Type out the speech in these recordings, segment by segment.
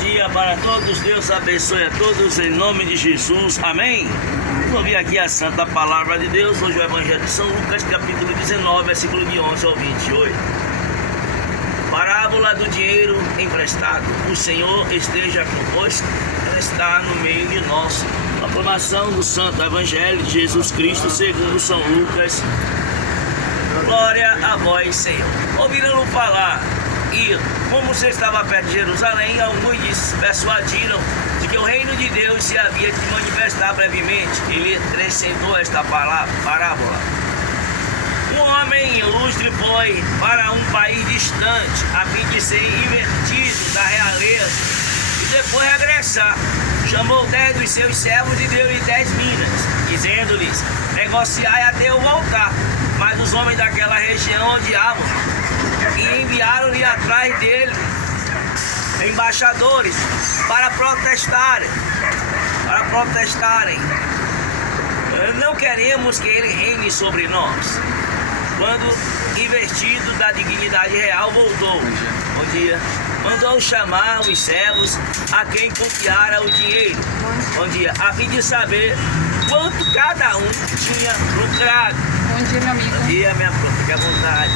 dia para todos, Deus abençoe a todos em nome de Jesus, amém? Vamos ouvir aqui a santa palavra de Deus, hoje o Evangelho de São Lucas, capítulo 19, versículo de 11 ao 28. Parábola do dinheiro emprestado. O Senhor esteja convosco, Ele está no meio de nós. Proclamação do Santo Evangelho de Jesus Cristo segundo São Lucas. Glória a vós, Senhor. Ouviram falar, e como você estava perto de Jerusalém, alguns persuadiram de que o reino de Deus se havia de manifestar brevemente. Ele acrescentou esta parábola. Um homem ilustre foi para um país distante, a fim de ser invertido da realeza e depois regressar. Chamou 10 dos seus servos e deu-lhe 10 minas, dizendo-lhes: negociai até eu voltar. Mas os homens daquela região odiavam e enviaram-lhe atrás dele embaixadores para protestarem. Não queremos que ele reine sobre nós. Quando, investido da dignidade real, voltou. Um dia, mandou chamar os servos a quem confiara o dinheiro. Um dia, a fim de saber quanto cada um tinha lucrado. Bom dia, meu amigo. Bom dia, minha flor, fique à vontade.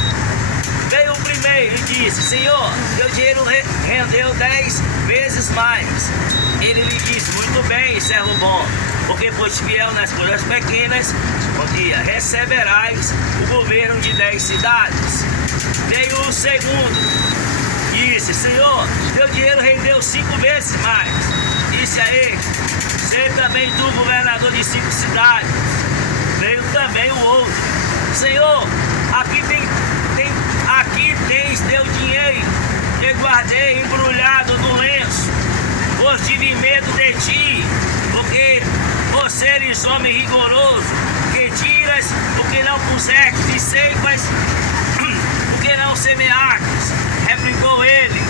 Veio o primeiro e disse: Senhor, teu dinheiro rendeu 10 vezes mais. Ele lhe disse: muito bem, servo bom, porque foste fiel nas coisas pequenas, um dia receberás o governo de 10 cidades. Veio o segundo, disse: Senhor, teu dinheiro rendeu 5 vezes mais. Disse a ele: ser também tu governador de 5 cidades. Veio também o outro: Senhor, aqui tens teu dinheiro, que guardei embrulhado no lenço, pois tive medo de ti, porque você eres homem rigoroso, que tiras o que não puseste e ceifas o que não semeastes. Replicou ele: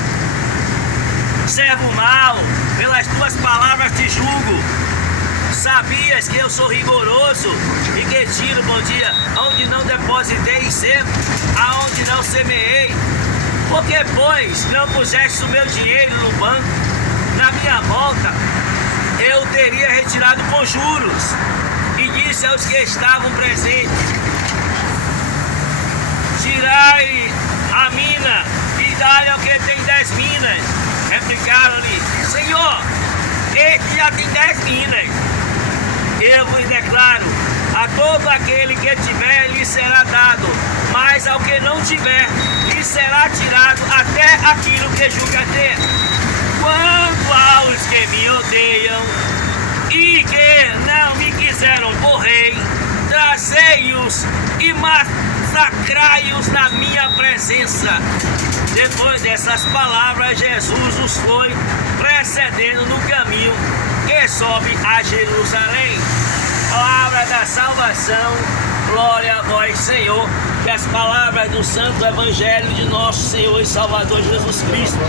servo mau, pelas tuas palavras te julgo. Sabias que eu sou rigoroso e que tiro, bom dia, onde não depositei sempre, aonde não semeei? Porque, pois, não puseste o meu dinheiro no banco? Na minha volta, eu teria retirado com juros. E disse aos que estavam presentes: tirai a mina e dai ao que tem 10 minas. Replicaram-lhe: Senhor, este já tem 10 minas. Eu vos declaro, a todo aquele que tiver lhe será dado, mas ao que não tiver lhe será tirado até aquilo que julga ter. Quanto aos que me odeiam e que não me quiseram por rei, trazei-os e massacrai-os na minha presença. Depois dessas palavras, Jesus os foi precedendo no caminho que sobe a Jerusalém. Palavra da salvação, glória a vós, Senhor. Que as palavras do Santo Evangelho de nosso Senhor e Salvador Jesus Cristo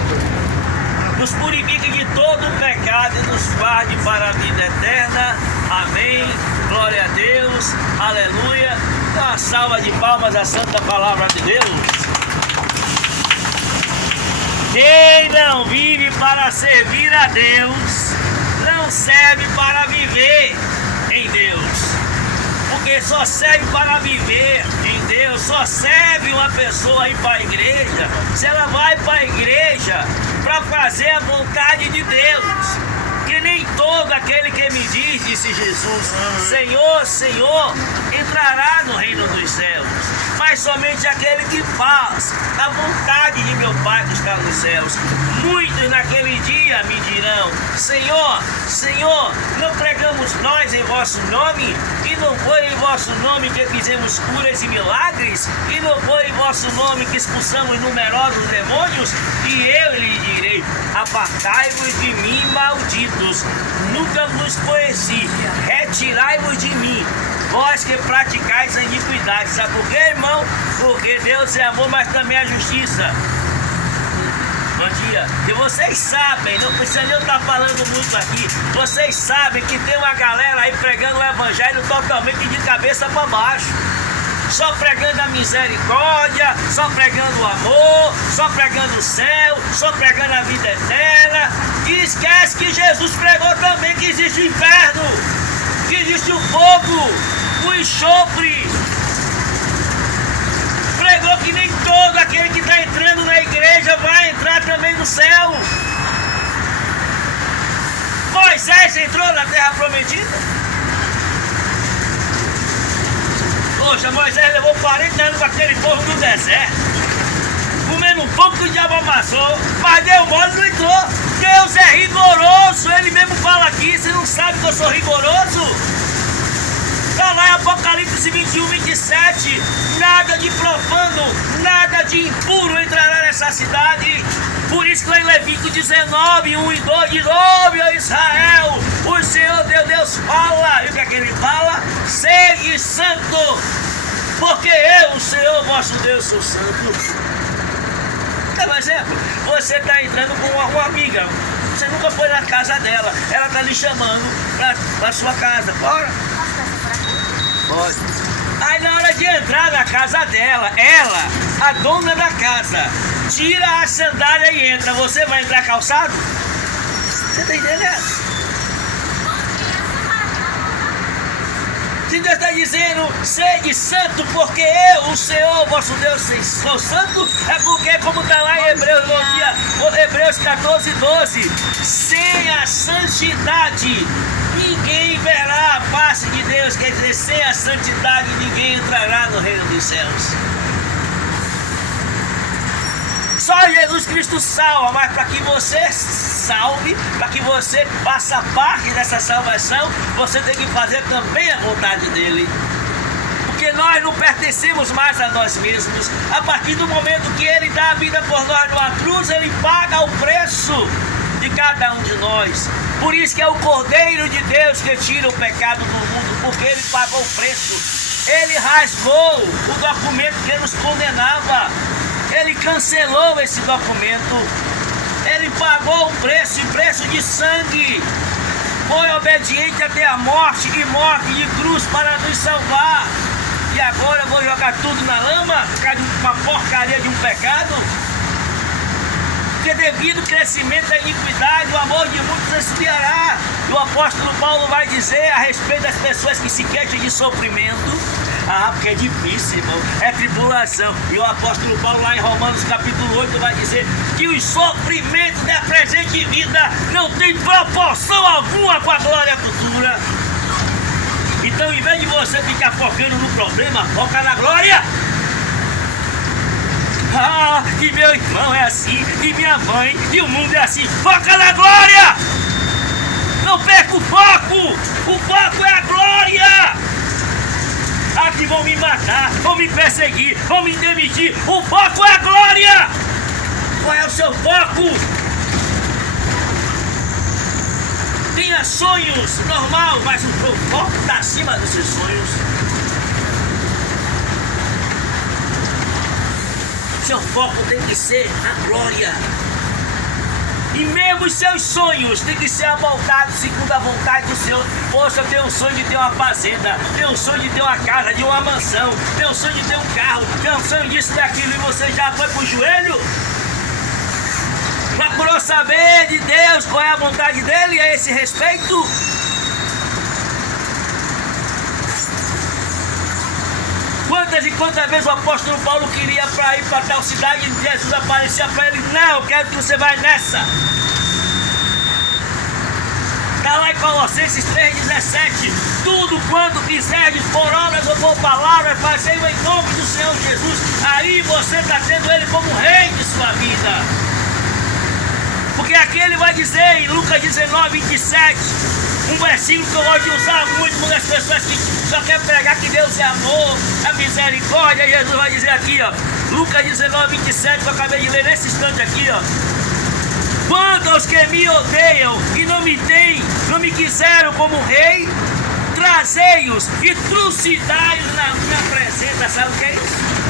nos purifique de todo o pecado e nos guarde para a vida eterna. Amém. Glória a Deus. Aleluia. Dá uma salva de palmas à santa palavra de Deus. Quem não vive para servir a Deus, não serve para viver em Deus. Porque só serve para viver em Deus, só serve uma pessoa ir para a igreja se ela vai para a igreja para fazer a vontade de Deus. Que nem todo aquele que me diz, disse Jesus, Senhor, Senhor, entrará no reino dos céus, mas somente aquele que faz a vontade de meu Pai que está nos céus. Muitos naquele dia me dirão: Senhor, Senhor, não pregamos nós em vosso nome? E não foi em vosso nome que fizemos curas e milagres? E não foi em vosso nome que expulsamos numerosos demônios? E eu lhe direi: apartai-vos de mim, malditos, nunca vos conheci, retirai-vos de mim, vós que praticais a iniquidade. Sabe por quê, irmão? Porque Deus é amor, mas também é justiça. Bom dia. E vocês sabem, não precisa nem eu estar falando muito aqui, vocês sabem que tem uma galera aí pregando o evangelho totalmente de cabeça para baixo. Só pregando a misericórdia, só pregando o amor, só pregando o céu, só pregando a vida eterna. E esquece que Jesus pregou também que existe o inferno, que existe o fogo, o enxofre. Pregou que nem todo aquele que está entrando na igreja vai entrar também no céu. Moisés entrou na terra prometida. Poxa, Moisés levou 40 anos com aquele povo no deserto, comendo um pouco que o diabo amassou, mas Deus mole não entrou. Deus é rigoroso, ele mesmo fala aqui. Você não sabe que eu sou rigoroso? Está lá em Apocalipse 21, 27. Nada de profano, nada de impuro entrará nessa cidade. Por isso que lá em Levítico 19, 1 e 2 diz: ouve, ó Israel, o Senhor teu Deus fala. E o que é que ele fala? Segue santo, porque eu, o Senhor vosso Deus, sou santo. Por exemplo, você está entrando com uma amiga, você nunca foi na casa dela, ela está lhe chamando para sua casa. Bora? Pode. Aí na hora de entrar na casa dela, ela, a dona da casa, tira a sandália e entra. Você vai entrar calçado? Você está entendendo? Se Deus está dizendo, sede santo, porque eu, o Senhor, vosso Deus, sou santo, é porque, como está lá em Hebreus 14, 12, sem a santidade ninguém verá a face de Deus. Quer dizer, sem a santidade ninguém entrará no reino dos céus. Só Jesus Cristo salva, mas para que você salve, para que você faça parte dessa salvação, você tem que fazer também a vontade dele. Porque nós não pertencemos mais a nós mesmos. A partir do momento que ele dá a vida por nós numa cruz, ele paga o preço de cada um de nós. Por isso que é o Cordeiro de Deus que tira o pecado do mundo, porque ele pagou o preço. Ele rasgou o documento que nos condenava. Ele cancelou esse documento. Ele pagou um preço, preço de sangue. Foi obediente até a morte, e morte de cruz para nos salvar. E agora eu vou jogar tudo na lama por causa de uma porcaria de um pecado? Porque devido ao crescimento da iniquidade, o amor de muitos esfriará. E o apóstolo Paulo vai dizer a respeito das pessoas que se queixam de sofrimento. Ah, porque é difícil, irmão, é tribulação. E o apóstolo Paulo lá em Romanos capítulo 8 vai dizer que os sofrimentos da presente vida não tem proporção alguma com a glória futura. Então, em vez de você ficar focando no problema, foca na glória. Ah, que meu irmão é assim, que minha mãe, que o mundo é assim. Foca na glória! Não perca o foco! O foco é a glória! Aqui vão me matar, vão me perseguir, vão me demitir. O foco é a glória! Qual é o seu foco? Tenha sonhos, normal, mas o foco está acima dos seus sonhos. Seu foco tem que ser a glória. E mesmo os seus sonhos têm que ser amoldados segundo a vontade do Senhor. Poxa, eu tenho um sonho de ter uma fazenda, tenho um sonho de ter uma casa, de uma mansão, tenho um sonho de ter um carro, tenho um sonho disso e daquilo, e você já foi pro joelho? Procurou saber de Deus qual é a vontade dele a esse respeito? Quantas e quantas vezes o apóstolo Paulo queria ir para tal cidade e Jesus aparecia para ele: não, eu quero que você vá nessa. Está lá em Colossenses 3,17: tudo quanto quiserdes, por obras ou por palavras, fazei-o em nome do Senhor Jesus. Aí você está tendo ele como rei de sua vida. Porque aqui ele vai dizer em Lucas 19, 27, um versículo que eu gosto de usar muito com as pessoas que só querem pregar que Deus é amor, a misericórdia. Jesus vai dizer aqui, ó, Lucas 19, 27, que eu acabei de ler nesse instante aqui, ó: quanto aos que me odeiam e não me quiseram como rei, trazei-os e trucidai-os na minha presença. Sabe o que é isso?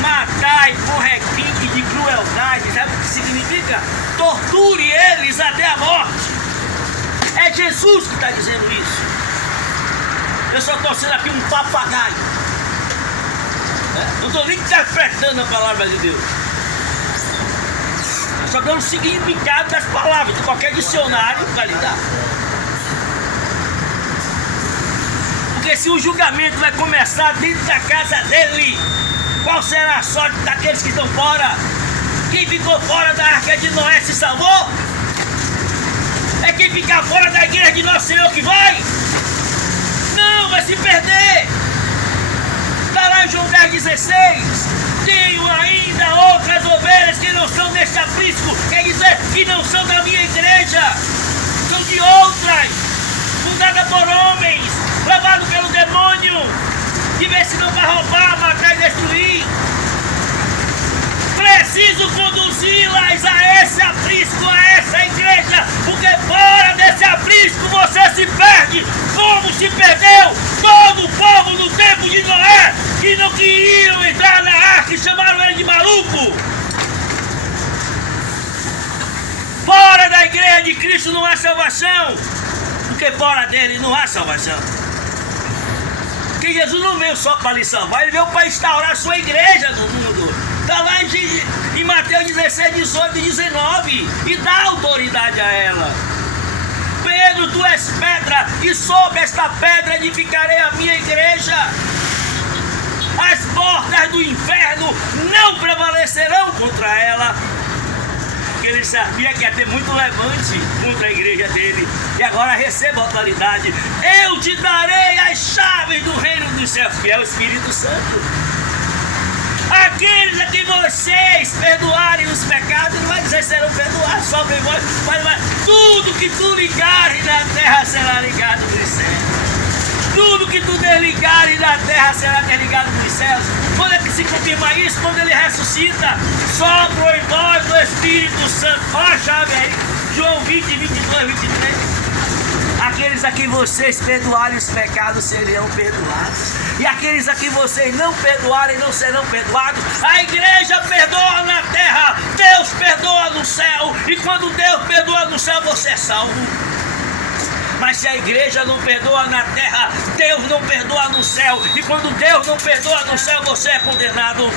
Matai com requinte de crueldade. Sabe o que significa? Torture eles até a morte. É Jesus que está dizendo isso. Eu só estou sendo aqui um papagaio. Não estou nem interpretando a palavra de Deus. só dando o significado das palavras, de qualquer dicionário vai lhe dar. Porque se o julgamento vai começar dentro da casa dele, qual será a sorte daqueles que estão fora? Quem ficou fora da arca de Noé se salvou? É quem ficar fora da igreja de Nosso Senhor que vai? Não, vai se perder. Está lá em João 10,16. Tenho ainda outras ovelhas que não são deste aprisco. Quer dizer, que não são da minha igreja. São de outras, fundadas por homens, lavados pelo demônio, que vê se não vai roubar, matar e destruir. Preciso conduzi-las a esse aprisco, a essa igreja, porque fora desse aprisco você se perde, como se perdeu todo o povo no tempo de Noé, que não queriam entrar na arca e chamaram ele de maluco. Fora da igreja de Cristo não há salvação, porque fora dele não há salvação. Que Jesus não veio só para lhe salvar, ele veio para instaurar a sua igreja no mundo. Está lá em Mateus 16, 18 e 19 e dá autoridade a ela. Pedro, tu és pedra, e sobre esta pedra edificarei a minha igreja. As portas do inferno não prevalecerão contra ela. Porque ele sabia que ia ter muito levante contra a igreja dele. E agora receba a autoridade. Eu te darei as chaves do reino dos céus, que é o Espírito Santo. Aqueles a quem vocês perdoarem os pecados, não vai dizer serão perdoados, só bem vós, mas tudo que tu ligares na terra será ligado nos céus. Tudo que tu desligares na terra será desligado nos céus. Quando é que se confirma isso? Quando ele ressuscita, sopra em nós do Espírito Santo. Olha a chave aí, João 20, 22, 23. Aqueles a quem vocês perdoarem os pecados serão perdoados. E aqueles a quem vocês não perdoarem não serão perdoados. A igreja perdoa na terra, Deus perdoa no céu. E quando Deus perdoa no céu, você é salvo. Mas se a igreja não perdoa na terra, Deus não perdoa no céu. E quando Deus não perdoa no céu, você é condenado.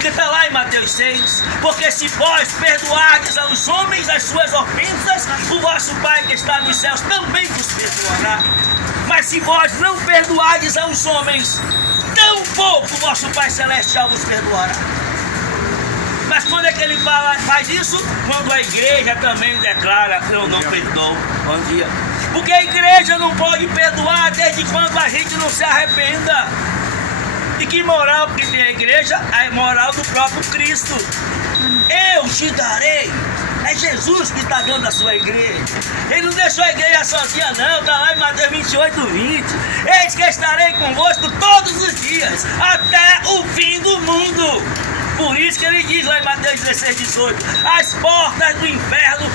Que está lá em Mateus 6, porque se vós perdoardes aos homens as suas ofensas, o vosso Pai que está nos céus também vos perdoará. Mas se vós não perdoardes aos homens, tampouco o vosso Pai Celestial vos perdoará. Mas quando é que ele faz isso? Quando a igreja também declara, eu não perdoo. Bom dia. Porque a igreja não pode perdoar desde quando a gente não se arrependa. E que moral que tem a igreja? A moral do próprio Cristo. Eu te darei. É Jesus que está dando a sua igreja. Ele não deixou a igreja sozinha não. Está lá em Mateus 28, 20. Eis que estarei convosco todos os dias, até o fim do mundo. Por isso que ele diz lá em Mateus 16, 18. As portas do inferno